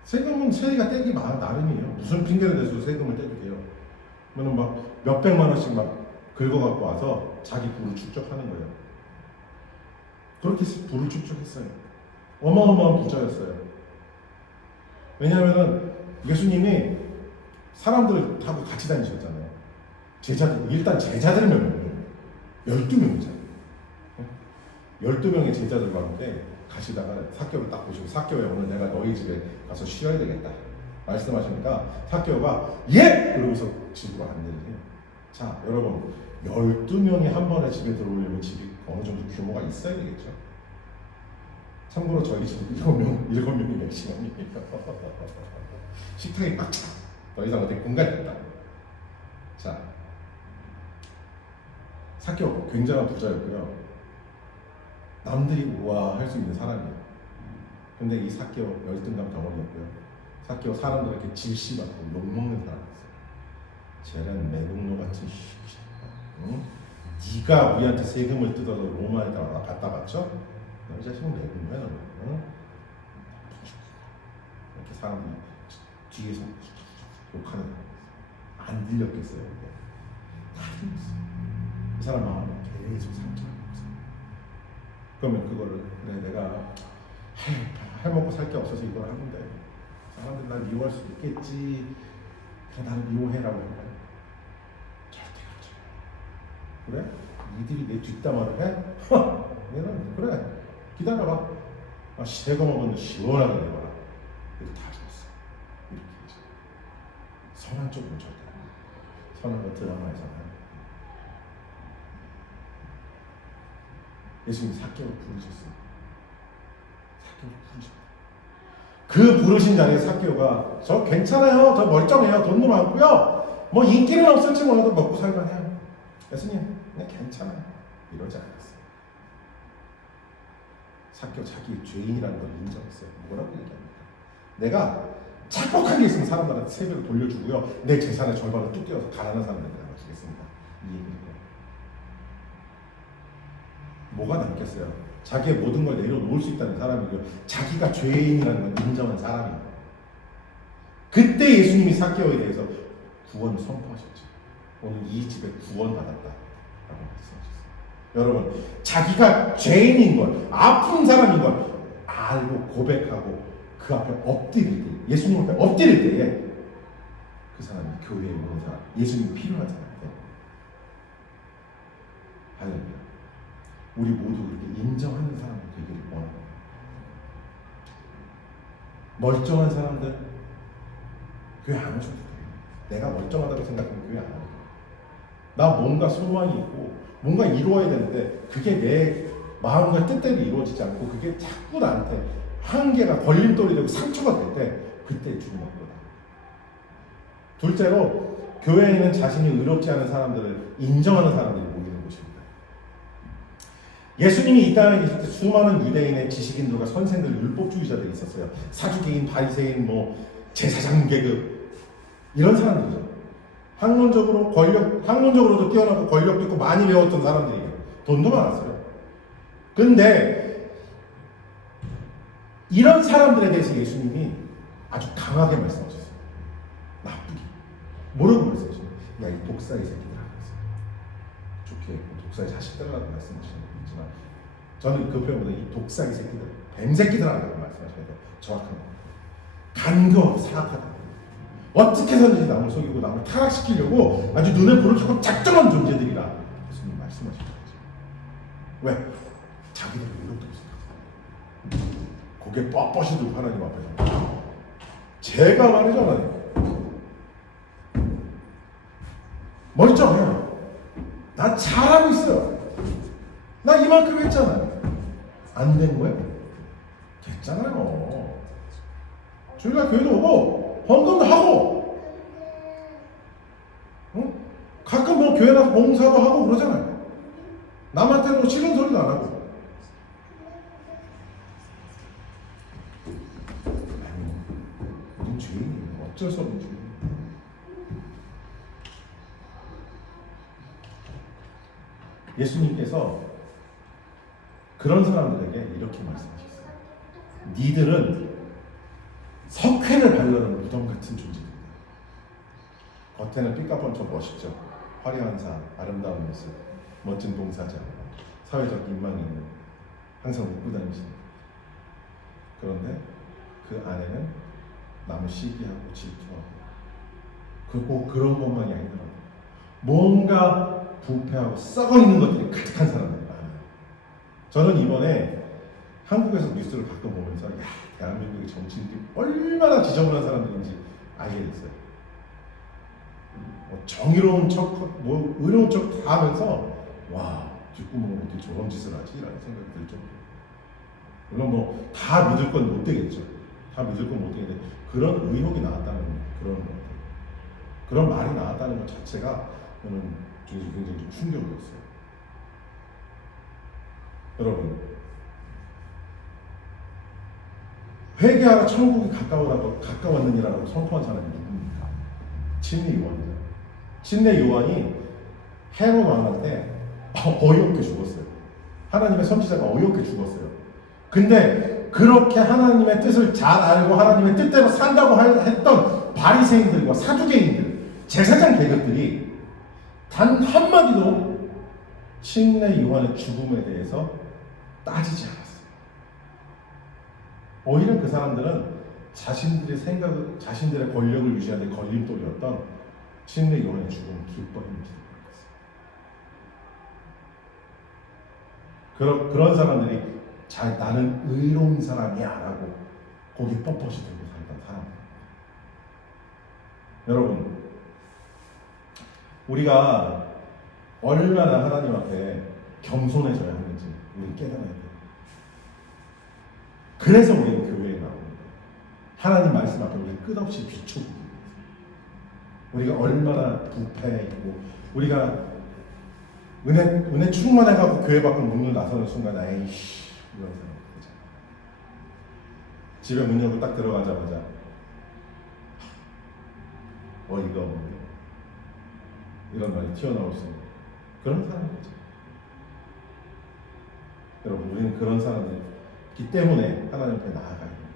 세금은 세리가 떼기 나름이에요. 무슨 핑계를 대서 세금을 떼도 돼요. 그러면 막 몇백만 원씩 막 긁어갖고 와서 자기 부를 축적하는 거예요. 그렇게 부를 축적했어요. 어마어마한 부자였어요. 왜냐하면 예수님이 사람들을 타고 같이 다니셨잖아요. 일단 제자들 몇 명이에요? 12명이잖아요. 12명의 제자들과 함께 가시다가 삭개오를 딱 보시고, 삭개오야, 오늘 내가 너희 집에 가서 쉬어야 되겠다 말씀하시니까 삭개오가 예! 그러면서 집으로 안내를 해요. 자, 여러분 12명이 한 번에 집에 들어오려면 집이 어느 정도 규모가 있어야 되겠죠. 참고로 저희 집은 7명이 맥시멈이에요. 식탁이 꽉 차. 더 이상 어디 공간이 없다. 자, 사케오 굉장한 부자였고요. 남들이 우아할 수 있는 사람이에요. 근데 이 사케오 열등감 덩어리였고요. 사케오 사람들에게 질시받고 욕먹는 사람이었어요. 쟤는 매국노 같은 응? 네가 우리한테 세금을 뜯어서 로마에다가 갖다 바쳐? 이 자식은 매국노야 너는. 응? 이렇게 사람들이 뒤에서 욕하는 안 들렸겠어요. 다 들렸어요. 이 사람 마음에 계속 상처가 있어요. 그러면 그거를 그래 내가 해먹고 살 게 없어서 이걸 하는데 사람들 날 미워할 수 있겠지. 그래 나를 미워해라고 한 거야. 절대 그렇지. 그래? 니들이 내 뒷담화를 해? 얘는 그래 기다려봐. 새거 먹었는데 시원하게 내봐라. 그래도 다 죽었어. 이렇게 되죠. 선한 쪽은 절대 안 해. 선한 거 드라마에서는 예수님 사케오를 부르셨어요. 사케오를 부르셨어요. 그 부르신 자리에 사케오가 저 괜찮아요. 저 멀쩡해요. 돈도 많고요. 뭐 인기는 없을지 몰라도 먹고 살만해요. 예수님 그냥 괜찮아요. 이러지 않았어요. 사케오 자기 죄인이라는 걸 인정했어요. 뭐라고 얘기합니까? 내가 착복한 게 있으면 사람들한테 세배로 돌려주고요. 내 재산의 절반을 뚝 떼어서 가난한 사람들에게 나눠주겠습니다. 이 얘기예요. 뭐가 남겠어요? 자기의 모든 걸 내려놓을 수 있다는 사람이고요. 자기가 죄인이라는 걸 인정한 사람이에요. 그때 예수님이 사케오에 대해서 구원을 선포하셨죠. 오늘 이 집에 구원받았다 라고 말씀하셨어요. 여러분 자기가 죄인인 걸, 아픈 사람인 걸 알고 고백하고 그 앞에 엎드릴 때, 예수님 앞에 엎드릴 때에 그 사람이 교회에 오는 사람, 예수님이 필요한 사람인데 할렐루야. 우리 모두 그렇게 인정하는 사람이 되기를 원합니다. 멀쩡한 사람들 교회 안 오셔도 돼요. 내가 멀쩡하다고 생각하면 교회 안 와요. 나 뭔가 소망이 있고 뭔가 이루어야 되는데 그게 내 마음과 뜻대로 이루어지지 않고 그게 자꾸 나한테 한계가 걸림돌이 되고 상처가 될 때 그때 주님 앞으로 나가요. 둘째로 교회에는 자신이 의롭지 않은 사람들을 인정하는 사람들이 모이는 곳입니다. 예수님이 이 땅에 계실 때 수많은 유대인의 지식인들과 선생들, 율법주의자들이 있었어요. 사두개인, 바리새인, 제사장 계급 이런 사람들이죠. 학문적으로도 뛰어나고 권력도 있고 많이 배웠던 사람들이에요. 돈도 많았어요. 근데 이런 사람들에 대해서 예수님이 아주 강하게 말씀하셨어요. 나쁘게. 뭐라고 말씀하셨어요? 야, 이 독사의 새끼들아. 좋게 독사의 자식들이라고 말씀하시는 분 있지만 저는 그 표현보다 이 독사의 새끼들, 뱀새끼들이라고 말씀하셔야 돼요. 정확한 거. 간교하고 사악하다. 어떻게 해서든지 남을 속이고 남을 타락시키려고 아주 눈에 불을 켜고 작정한 존재들이라 예수님 말씀하신 거죠. 왜? 자기들이 의롭다고 생각해요. 고개 뻣뻣이 들고 하나님 앞에서 제가 말이죠 하나님 멀쩡해요. 나 잘하고 있어요. 나 이만큼 했잖아요. 안 된 거예요? 됐잖아요. 주일날 교회도 오고 헌금도 하고, 응? 가끔 교회 나서 봉사도 하고 그러잖아요. 남한테는 싫은 소리도 안 하고. 아니, 우린 죄인이에요. 어쩔 수 없는 죄인. 예수님께서 그런 사람들에게 이렇게 말씀하셨어요. 니들은 석회를 바르는 무덤 같은 존재입니다. 겉에는 삐까뻔쩍 멋있죠. 화려한 삶, 아름다운 모습, 멋진 봉사자, 사회적 인망이 있는, 항상 웃고 다니시는. 그런데 그 안에는 남을 시기하고 질투하고, 꼭 그런 것만이 아니더라고요. 뭔가 부패하고 썩어있는 것들이 가득한 사람들이 많아요. 저는 이번에 한국에서 뉴스를 가끔 보면서 대한민국의 정치인들이 얼마나 지저분한 사람들인지 알게 됐어요. 정의로운 척, 의로운 척 다 하면서 와, 뒷구멍으로 어떻게 저런 짓을 하지? 라는 생각이 들 정도. 물론 다 믿을 건 못 되겠죠. 다 믿을 건 못 되겠는데 그런 의혹이 나왔다는 그런 것 같아요. 그런 말이 나왔다는 것 자체가 저는 굉장히 좀 충격이었어요. 여러분, 회개하러 천국이 가까웠느니라고 선포한 사람이 누굽니까? 침례 요한이죠. 침례 요한이 헤롯 왕한테 어이없게 죽었어요. 하나님의 선지자가 어이없게 죽었어요. 근데 그렇게 하나님의 뜻을 잘 알고 하나님의 뜻대로 산다고 했던 바리새인들과 사두개인들, 제사장 계급들이 단 한마디도 침례 요한의 죽음에 대해서 따지지 않았어요. 오히려 그 사람들은 자신들의 권력을 유지하는 데 걸림돌이었던 침례 요한의 죽음을 기뻐했는지 모르겠어요. 그런 사람들이 나는 의로운 사람이야 라고 거기 뻣뻣이 들고 살던 사람들. 여러분, 우리가 얼마나 하나님 앞에 겸손해져야 하는지 우리는 깨달아야 돼요. 그래서 우리는 교회에 나오는 거예요. 하나님 말씀 앞에 우리는 끝없이 비추고 우리가 얼마나 부패이고 우리가 은혜 충만해가지고 교회 밖으로 문을 나서는 순간 에이씨 이런 생각이 들잖아요. 집에 문 열고 딱 들어가자마자 어이가 없네 이런 말이 튀어나올 수 있는 그런 사람이죠. 여러분, 우리는 그런 사람이기 때문에 하나님 앞에 나아가야 됩니다.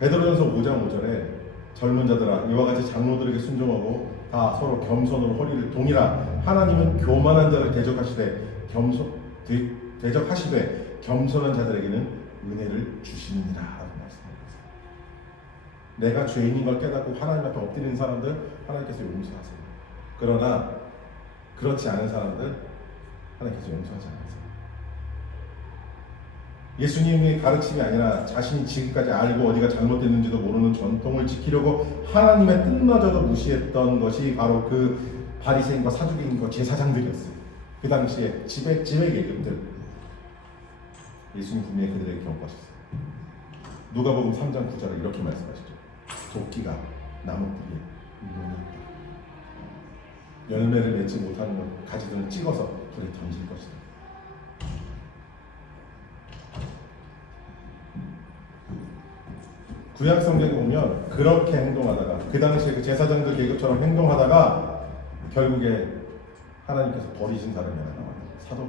베드로전서 5장 5절에 젊은 자들아 이와 같이 장로들에게 순종하고 다 서로 겸손으로 허리를 동이라. 하나님은 교만한 자를 대적하시되 겸손한 자들에게는 은혜를 주시느니라 라고 말씀합니다. 내가 죄인인 걸 깨닫고 하나님 앞에 엎드리는 사람들 하나님께서 용서하세요. 그러나 그렇지 않은 사람들 하나님께서 용서하지 않으세요. 예수님의 가르침이 아니라 자신이 지금까지 알고 어디가 잘못됐는지도 모르는 전통을 지키려고 하나님의 뜻마저도 무시했던 것이 바로 그 바리새인과 사두개인과 제사장들이었어요. 그 당시에 지배계급들. 예수님 분명히 그들에게 경고하셨어요. 누가복음 3장 9절에 이렇게 말씀하시죠. 도끼가 나무 뿌리에 놓였다. 열매를 맺지 못하는 가지들은 찍어서 불에 던질 것이다. 구약 성경에 보면 그렇게 행동하다가 그 당시에 그 제사장들 계급처럼 행동하다가 결국에 하나님께서 버리신 사람이 하나 나와요. 사도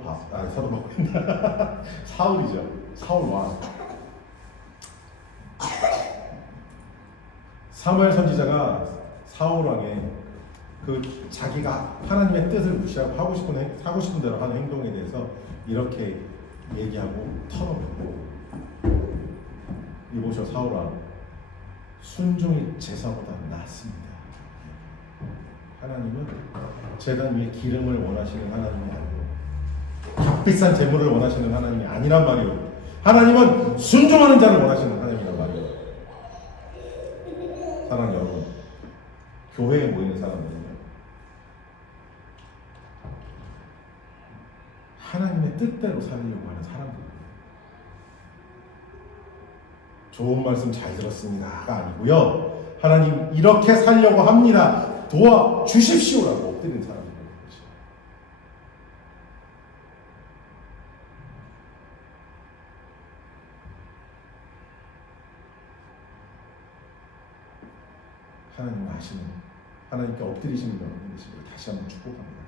바울입니다. 사울이죠. 사울 왕. 사무엘 선지자가 사울 왕의 그 자기가 하나님의 뜻을 무시하고 하고 싶은 대로 하는 행동에 대해서 이렇게 얘기하고 털어놓고 이보셔 사울 왕. 순종이 제사보다 낫습니다. 하나님은 제단 위에 기름을 원하시는 하나님이 아니고 값비싼 재물을 원하시는 하나님이 아니란 말이에요. 하나님은 순종하는 자를 원하시는 하나님이란 말이에요. 사랑하는 여러분, 교회에 모이는 사람들은요, 하나님의 뜻대로 살려고 하는 사람들이에요. 좋은 말씀 잘 들었습니다가 아니고요. 하나님 이렇게 살려고 합니다. 도와주십시오라고 엎드리는 사람들인 거죠. 하나님을 아시는 하나님께 엎드리시는 여러분 되시길 다시 한번 축복합니다.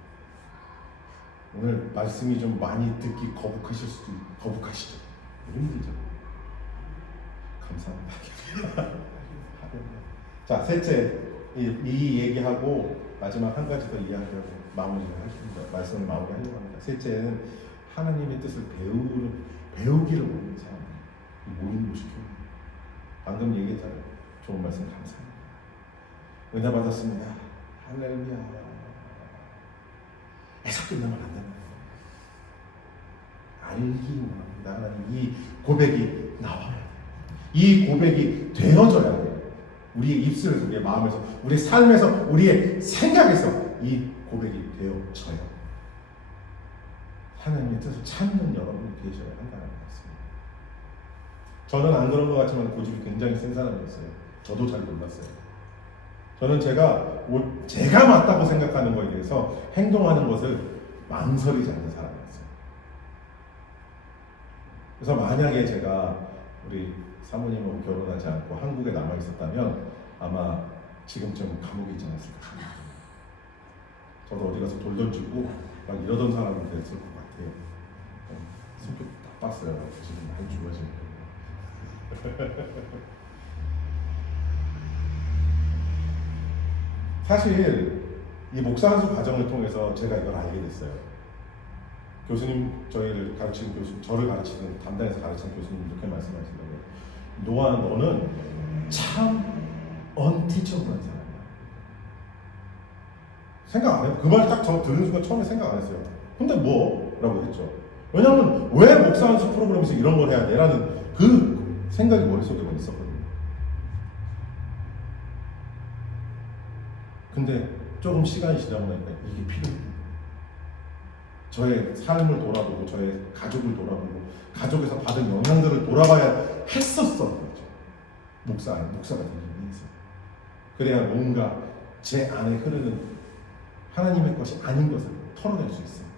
오늘 말씀이 좀 많이 듣기 거북하시죠? 힘들죠? 감사합니다. 자, 셋째, 이 얘기하고 마지막 한 가지 더 이야기하고 마무리를 하십니다. 말씀을 마무리하려고 합니다. 셋째는 하나님의 뜻을 배우기를 원하는 사람. 모이는 곳이 교회입니다. 방금 얘기했잖아요. 좋은 말씀 감사합니다. 은혜 받았습니다. 할렐루야. 에서 끝나면 안 됩니다. 알기 원합니다. 하나님 이 고백이 나와야 돼요. 이 고백이 되어져야 돼요. 우리의 입술에서, 우리의 마음에서, 우리의 삶에서, 우리의 생각에서 이 고백이 되어져요. 하나님의 뜻을 찾는 여러분이 되셔야 한다는 말씀입니다. 저는 안 그런 것 같지만 고집이 굉장히 센 사람이었어요. 저도 잘 몰랐어요. 저는 제가 맞다고 생각하는 것에 대해서 행동하는 것을 망설이지 않는 사람이었어요. 그래서 만약에 제가 우리 사모님하고 결혼하지 않고 한국에 남아 있었다면 아마 지금쯤 감옥에 있지 않았을까 합니다. 저도 어디 가서 돌 던지고 막 이러던 사람이 됐을 것 같아요. 성격 나빴어요. 지금 많이 좋아지니까. 사실 이 목사 한수 과정을 통해서 제가 이걸 알게 됐어요. 교수님, 저를 가르치는 담당해서 가르치는 교수님 이렇게 말씀하시더라고요. 노아, 너는 참 언티처블한 사람이야. 생각 안 해요. 그 말 딱 저 들은 순간 처음에 생각 안 했어요. 근데 뭐? 라고 했죠. 왜냐면 왜 목사 한수 프로그램에서 이런 걸 해야 돼? 라는 그 생각이 머릿속에 있었거든요. 근데 조금 시간이 지나고 나니까 이게 필요해요. 저의 삶을 돌아보고 저의 가족을 돌아보고 가족에서 받은 영향들을 돌아봐야 했었던 거죠. 목사가 되기 위해서. 그래야 뭔가 제 안에 흐르는 하나님의 것이 아닌 것을 털어낼 수 있습니다.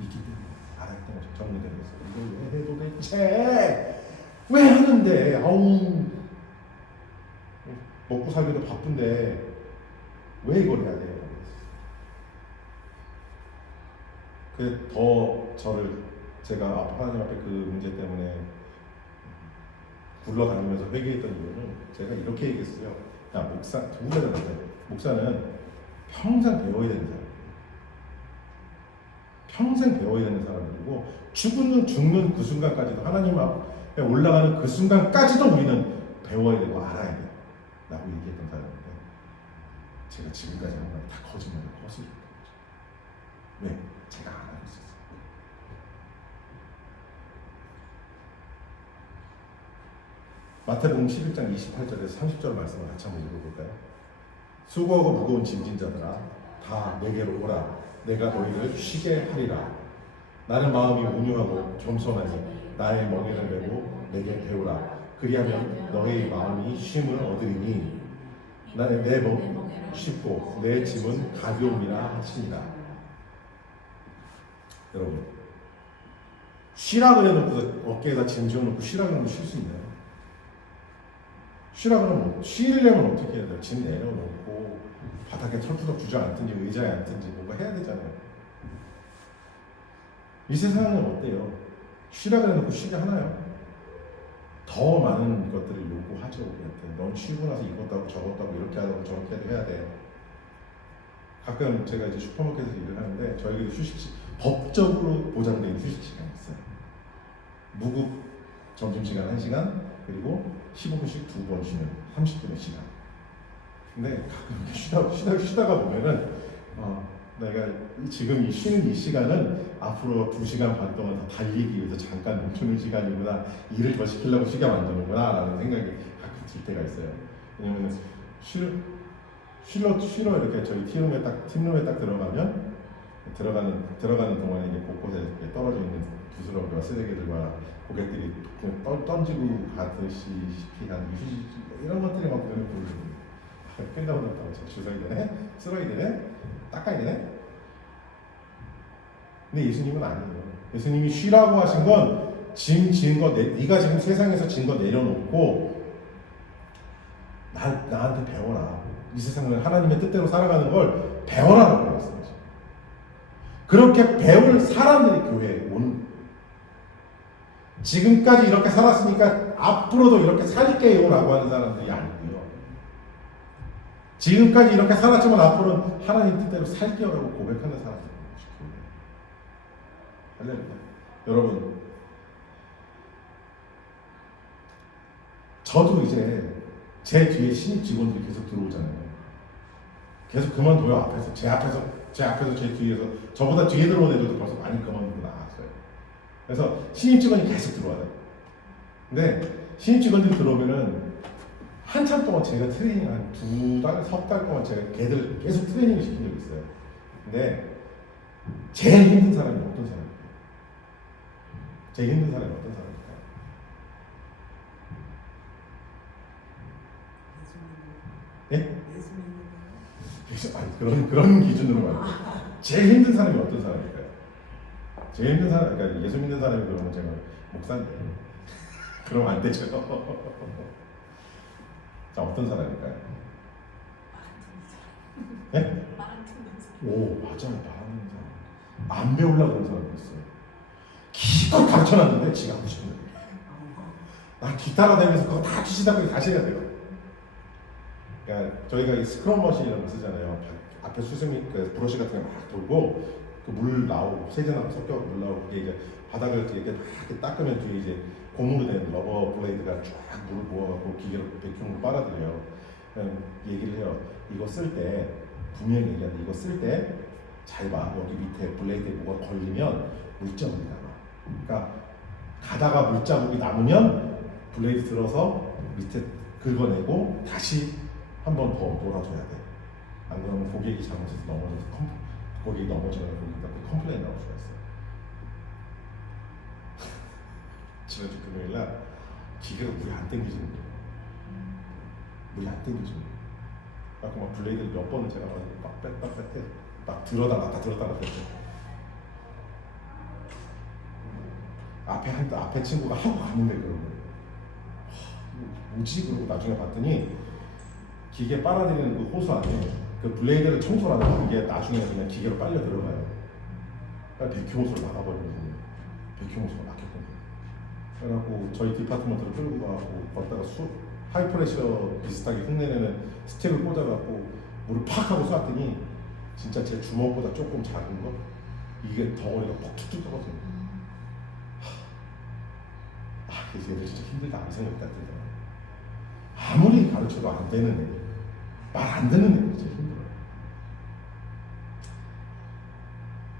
이기 때문에 알았던 거죠. 정리되면서 이걸 왜 해도 대체 왜 하는데? 아우, 먹고 살기도 바쁜데 왜 이걸 해야 돼요? 더 제가 하나님 앞에 그 문제 때문에 굴러다니면서 회개했던 이유는 제가 이렇게 얘기했어요. 야, 목사는 평생 배워야 되는 사람이에요. 평생 배워야 되는 사람이고 죽는 그 순간까지도 하나님 앞에 올라가는 그 순간까지도 우리는 배워야 되고 알아야 돼요. 라고 얘기했던 사람인데 제가 지금까지 한 건 다 거짓말을 거스르는 거죠. 왜? 제가 안 하고 있었어요. 마태복음 11장 28절에서 30절 말씀을 같이 한번 읽어볼까요? 수고하고 무거운 짐진 자들아 다 내게로 오라. 내가 너희를 쉬게 하리라. 나는 마음이 온유하고 겸손하니 나의 멍에를 메고 내게 배우라. 그리하면 너의 마음이 쉼을 얻으리니 나는 내 멍 쉽고 내 짐은 가벼움이라 하시니라. 여러분, 쉬라 그래놓고 어깨에다 짐 지어놓고 쉬라 그러면 쉴 수 있나요? 쉬라 그러면 쉬려면 어떻게 해야 돼요? 짐 내려놓고 바닥에 털푸덕 주저앉든지 의자에 앉든지 뭔가 해야 되잖아요. 이 세상은 어때요? 쉬라 그래놓고 쉬게 하나요? 더 많은 것들을 요구하죠. 우리한테. 넌 쉬고 나서 이것도 하고 저것도 하고 이렇게 하고 저렇게 해야 돼. 가끔 제가 이제 슈퍼마켓에서 일을 하는데 저희도 법적으로 보장된 휴식 시간이 있어요. 무급 점심시간 1시간, 그리고 15분씩 2번 쉬는 30분의 시간. 근데 가끔 쉬다가 보면은 내가 지금 쉬는 이 시간은 앞으로 2시간 반 동안 더 달리기 위해서 잠깐 멈추는 시간이구나, 일을 더 시키려고 쉬게 만드는구나 라는 생각이 가끔 들 때가 있어요. 왜냐면 쉬러 이렇게 저희 팀룸에 딱 들어가면 들어가는 동안에 이제 곳곳에 떨어져 있는 부스러기와 쓰레기들과 고객들이 그냥 던지고 가듯이 한 이런 것들이 막 눈에 보이거든요. 끝나고 났다고 주워야 되네? 쓸어야 되네? 닦아야 되네? 근데 예수님은 아니에요. 예수님이 쉬라고 하신 건 짐 지은 거, 네가 지금 세상에서 진 거 내려놓고 나한테 배워라. 이 세상을 하나님의 뜻대로 살아가는 걸 배워라라고 그랬어요. 그렇게 배울 사람들이 교회에 오는, 지금까지 이렇게 살았으니까 앞으로도 이렇게 살게요 라고 하는 사람들이 아니고요. 지금까지 이렇게 살았지만 앞으로는 하나님 뜻대로 살게요 라고 고백하는 사람들이 할렐루야. 여러분, 저도 이제 제 뒤에 신입 직원들이 계속 들어오잖아요. 계속 그만둬요. 앞에서 제 뒤에서 저보다 뒤에 들어온 애들도 벌써 많이 그만두고 나왔어요. 그래서 신입 직원이 계속 들어와요. 근데 신입 직원들이 들어오면은 한참 동안 제가 트레이닝 한 2달, 3달 동안 제가 걔들 계속 트레이닝을 시킨 적이 있어요. 근데 제일 힘든 사람이 어떤 사람일까요? 제일 힘든 사람이 어떤 사람일까요? 예? 아니 그런 기준으로 말고 제일 힘든 사람이 어떤 사람일까요? 제일 힘든 사람, 그러니까 예수 믿는 사람이 그러면 제가 목사인데 그러면 안 되죠. 자, 어떤 사람일까요? 예? 오, 맞아요. 말하는 사람. 안 배우려고 그런 사람이 있어요. 기껏 가르쳐놨는데 지가 하고 싶은 거예요. 나 뒤따라다니면서 그거 다 뒤지다가 다시 해야 돼요. 그러니까 저희가 이 스크럼 머신이라는 거 쓰잖아요. 앞에 수세미, 그 브러쉬 같은 게 막 돌고 그 물 나오고 세제나 섞여 물 나오고 그게 이제 바닥을 이렇게 막 이렇게 닦으면 뒤에 이제 고무로 된 러버 블레이드가 쫙 물을 모아갖고 기계로 백큐으로 빨아들여요. 그냥 얘기를 해요. 이거 쓸 때 분명히 얘기하는데 이거 쓸 때 잘 봐. 여기 밑에 블레이드에 뭐가 걸리면 물자국이 남아. 그러니까 가다가 물자국이 남으면 블레이드 들어서 밑에 긁어내고 다시 한 번 더 놀아줘야 돼. 안 그러면 고객이 잘못해서 넘어져서 고객이 넘어지면 고객한테 컴플레인 나올 수가 있어요. 지난주 금요일날 기계가 물이 안 땡기지는 거예요. 물이 안 땡기지는 거예요. 아까 막 블레이드를 몇 번을 제가 막 뺐다 막 들어다 놨다 했죠. 앞에 친구가 하고 갔는데 그러고 뭐지? 그러고 나중에 봤더니 기계 빨아들이는 그 호수 안에 그 블레이드를 청소를 하면 그게 나중에 그냥 기계로 빨려 들어가요. 백큐 호수를 막아버리거든요. 백큐 호수가 막혔던 거예요. 그래갖고 저희 디파트먼트를 끌고 가고 걷다가 하이프레셔 비슷하게 흉내내는 스틱을 꽂아갖고 물을 팍 하고 쐈더니 진짜 제 주먹보다 조금 작은 거 이게 덩어리가 퍽 툭툭 떨어져요. 그래서 얘들 진짜 힘들다 이 생각이 딱 들더라고요. 아무리 가르쳐도 안 되는 애들, 말 안 듣는 애들 진짜 힘들어요.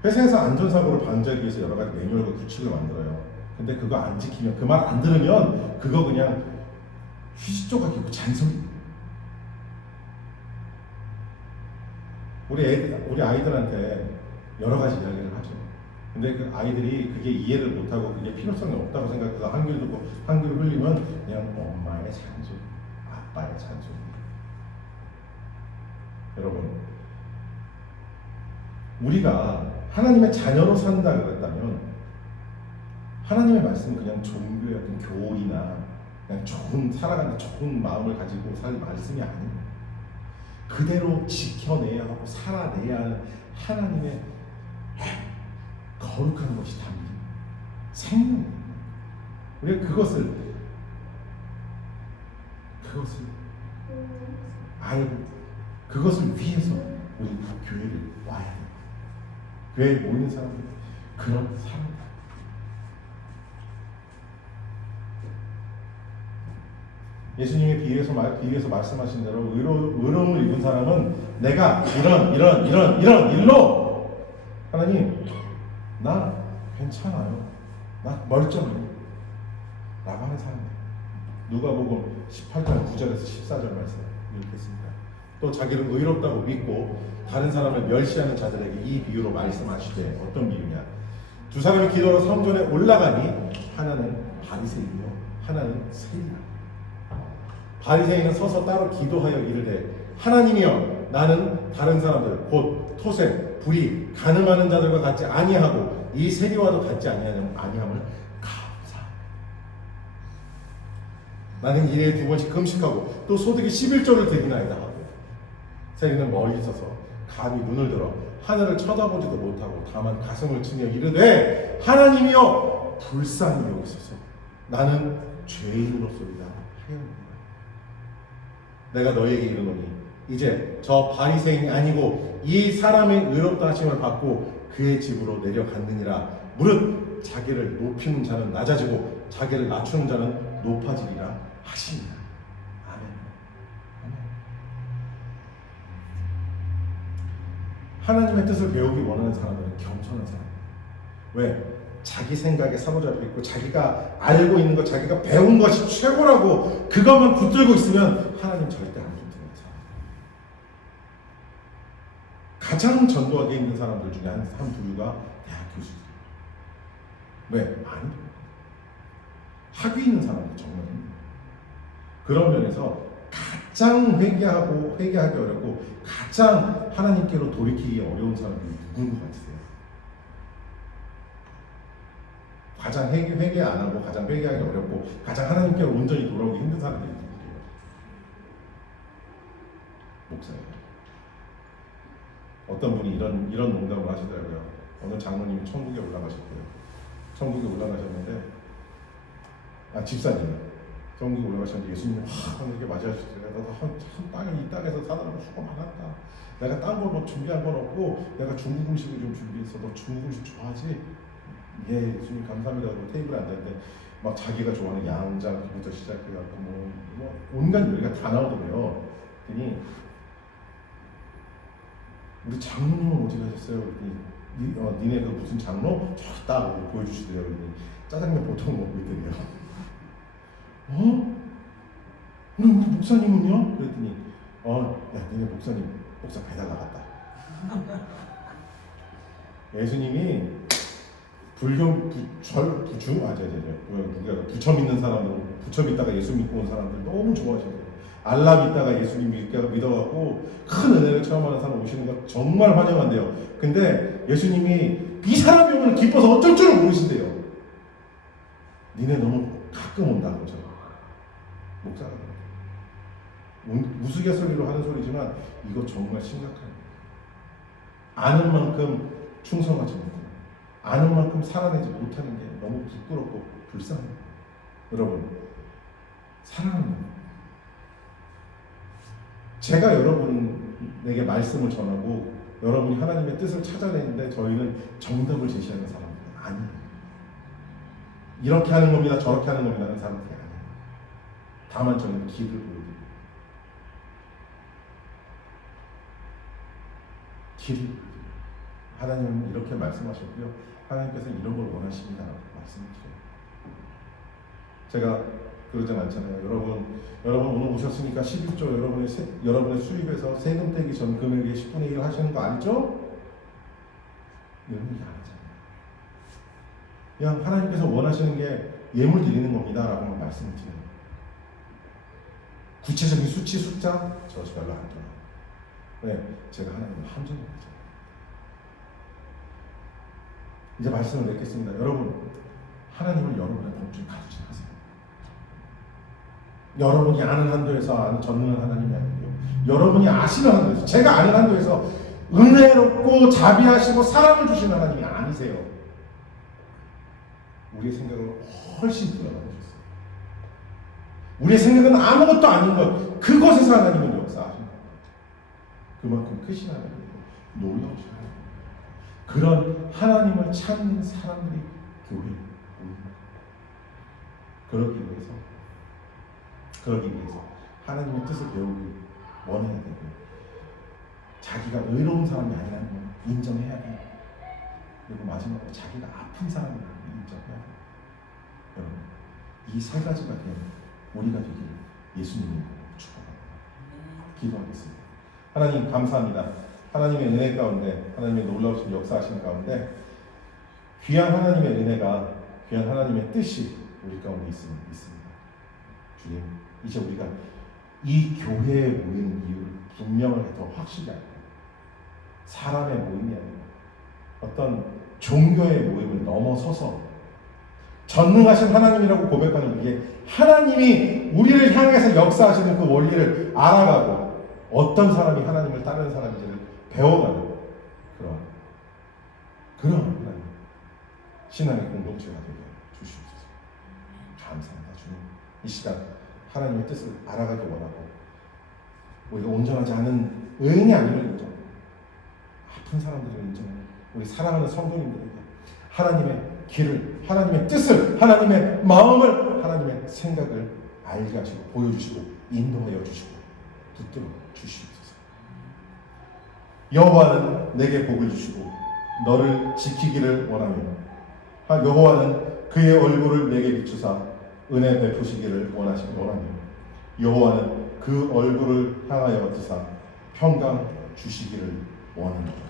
회사에서 안전사고를 방지하기 위해서 여러 가지 매뉴얼과 규칙을 만들어요. 근데 그거 안 지키면, 그 말 안 들으면 그거 그냥 휴지 조각이고 잔소리. 우리 아이들한테 여러 가지 이야기를 하죠. 근데 그 아이들이 그게 이해를 못하고 그게 필요성이 없다고 생각해서 한글 듣고 한글 흘리면 그냥 엄마의 잔소리, 아빠의 잔소리. 여러분, 우리가 하나님의 자녀로 산다 그랬다면 하나님의 말씀은 그냥 종교의 어떤 교리나 그냥 좋은 살아가는 좋은 마음을 가지고 살 말씀이 아닙니다. 그대로 지켜내야 하고 살아내야 하는 하나님의 거룩한 것이 답니다. 생명입니다. 우리가 그것을 알고 그것을 위해서 우리 교회를 와야 돼요. 교회에 모이는 사람들 그런 사람들. 예수님의 비유에서 말씀하신 대로 의로움을 입은 사람은 내가 이런 일로 하나님 나 괜찮아요. 나 멀쩡해요. 라고 하는 사람이에요. 누가복음 18장 9절에서 14절 말씀 읽겠습니다. 또 자기를 의롭다고 믿고 다른 사람을 멸시하는 자들에게 이 비유로 말씀하시되 어떤 비유냐? 두 사람이 기도로 성전에 올라가니 하나는 바리새인이요 하나는 세리라. 바리새인은 서서 따로 기도하여 이르되 하나님이여 나는 다른 사람들 곧 토색, 불의, 간음하는 자들과 같지 아니하고 이 세리와도 같지 아니함을 감사합니다. 나는 일에 2번씩 금식하고 또 소득이 11조를 드리나이다 하고 세리는 멀리 서서 감히 눈을 들어 하늘을 쳐다보지도 못하고 다만 가슴을 치며 이르되 하나님이여 불쌍히 여기소서 나는 죄인으로소이다 하였느니라. 내가 너에게 이르노니 이제 저 바리새인이 아니고 이 사람의 의롭다 하심을 받고 그의 집으로 내려갔느니라. 무릇 자기를 높이는 자는 낮아지고 자기를 낮추는 자는 높아지리라 하시니라. 아멘. 하나님의 뜻을 배우기 원하는 사람들은 겸손한 사람이에요. 왜? 자기 생각에 사로잡혀 있고 자기가 알고 있는 것, 자기가 배운 것이 최고라고 그것만 붙들고 있으면 하나님 절대 안 붙드는 사람. 가장 전도하게 있는 사람들 중에 한 부류가 대학 교수들. 왜? 아니. 학위 있는 사람들 정말 힘들어요. 그런 면에서 가장 회개하기 어렵고 가장 하나님께로 돌이키기 어려운 사람들이 누구인 것 같으세요? 가장 회개 안 하고 가장 회개하기 어렵고 가장 하나님께로 온전히 돌아오기 힘든 사람들이 누구예요? 목사예요. 어떤 분이 이런 농담을 하시더라고요. 어느 장로님이 천국에 올라가셨고요. 천국에 올라가셨는데 집사님 천국에 올라가셨는데 예수님이 이렇게 맞이하시더라고요. 이 땅에서 사느라고 수고 많았다. 내가 딴 걸 뭐 준비한 건 없고 내가 중국 음식을 좀 준비해서 너 중국 음식 좋아하지? 예, 예수님 감사합니다. 테이블에 앉았는데 막 자기가 좋아하는 양장부터 시작해갖고 뭐 온갖 요리가 다 나오더래요. 그랬더니 우리 장로님은 어디 가셨어요? 그랬더니 니네 그 무슨 장로? 저기 딱 보여주시더래요. 그랬더니 짜장면 보통 먹고 있더래요. 우리 목사님은요? 그랬더니 야 니네 목사 배달 나갔다. 예수님이 우리가 부처 믿는 사람들, 부처 믿다가 예수 믿고 온 사람들 너무 좋아하시거든요. 알라 믿다가 예수님 믿어갖고 큰 은혜를 체험하는 사람 오시는 거 정말 환영한대요. 근데 예수님이 이 사람이 오면 기뻐서 어쩔 줄을 모르신대요. 니네 너무 가끔 온다고 저 목사가 우스갯소리로 하는 소리지만 이거 정말 심각한 거예요. 아는 만큼 충성하지 못해요. 아는 만큼 살아내지 못하는 게 너무 부끄럽고 불쌍해요. 여러분, 사랑하는 거예요. 제가 여러분에게 말씀을 전하고 여러분이 하나님의 뜻을 찾아내는데 저희는 정답을 제시하는 사람들 아니에요. 이렇게 하는 겁니다, 저렇게 하는 겁니다 하는 사람들이 아니에요. 다만 저는 길을 보여드립니다. 길을 보여드립니다. 하나님은 이렇게 말씀하셨고요. 하나님께서 이런 걸 원하십니다. 말씀을 드려요. 제가 그러지 않잖아요. 여러분 오늘 오셨으니까 11조 여러분의 수입에서 세금 떼기 전 금액의 10분의 1 하시는 거 알죠? 이런 얘기 안 하잖아요. 그냥 하나님께서 원하시는 게 예물 드리는 겁니다. 라고만 말씀을 드려요. 구체적인 수치, 숫자 저 별로 안 좋아해요. 왜? 제가 하나님을 함정을 하죠. 이제 말씀을 맺겠습니다. 여러분, 하나님을 여러분의 몸중에 가두지 마세요. 여러분이 아는 한도에서 전능한 하나님이 아니고요. 여러분이 아시는 한도에서, 제가 아는 한도에서 은혜롭고 자비하시고 사랑을 주시는 하나님이 아니세요. 우리의 생각을 훨씬 뛰어넘으셨어요. 우리의 생각은 아무것도 아닌 것, 그것에서 하나님은 역사하십니다. 그만큼 크신 하나님이고 놀라우신 하나님. 그런 하나님을 찾는 사람들이 교회에 모입니다. 그러기 위해서 하나님의 뜻을 배우기 원해야 되고 자기가 의로운 사람이 아니라는 걸 인정해야 돼요. 그리고 마지막으로 자기가 아픈 사람을 인정해야 돼요. 여러분, 이 세 가지가 된 우리가 되기를 예수님이 축복합니다. 기도하겠습니다. 하나님 감사합니다. 하나님의 은혜 가운데, 하나님의 놀라우신 역사하시는 가운데 귀한 하나님의 은혜가, 귀한 하나님의 뜻이 우리 가운데 있습니다. 주님, 이제 우리가 이 교회에 모이는 이유를 분명하게 더 확실히 알고 사람의 모임이 아니라 어떤 종교의 모임을 넘어서서 전능하신 하나님이라고 고백하는 이게 하나님이 우리를 향해서 역사하시는 그 원리를 알아가고 어떤 사람이 하나님을 따르는 사람인지를 배워가는 그런 하나님 신앙의 공동체가 되게 주시옵소서. 감사합니다. 주님, 이 시간 하나님의 뜻을 알아가기 원하고 우리가 온전하지 않은 의인이 아님을 인정, 아픈 사람들을 인정하는 우리 사랑하는 성도님들에게 하나님의 길을, 하나님의 뜻을, 하나님의 마음을, 하나님의 생각을 알게 하시고 보여주시고 인도하여 주시고 붙들어 주시옵소서. 여호와는 내게 복을 주시고 너를 지키기를 원하며 여호와는 그의 얼굴을 내게 비추사 은혜 베푸시기를 원하며 여호와는 그 얼굴을 향하여 어찌사 평강 주시기를 원합니다.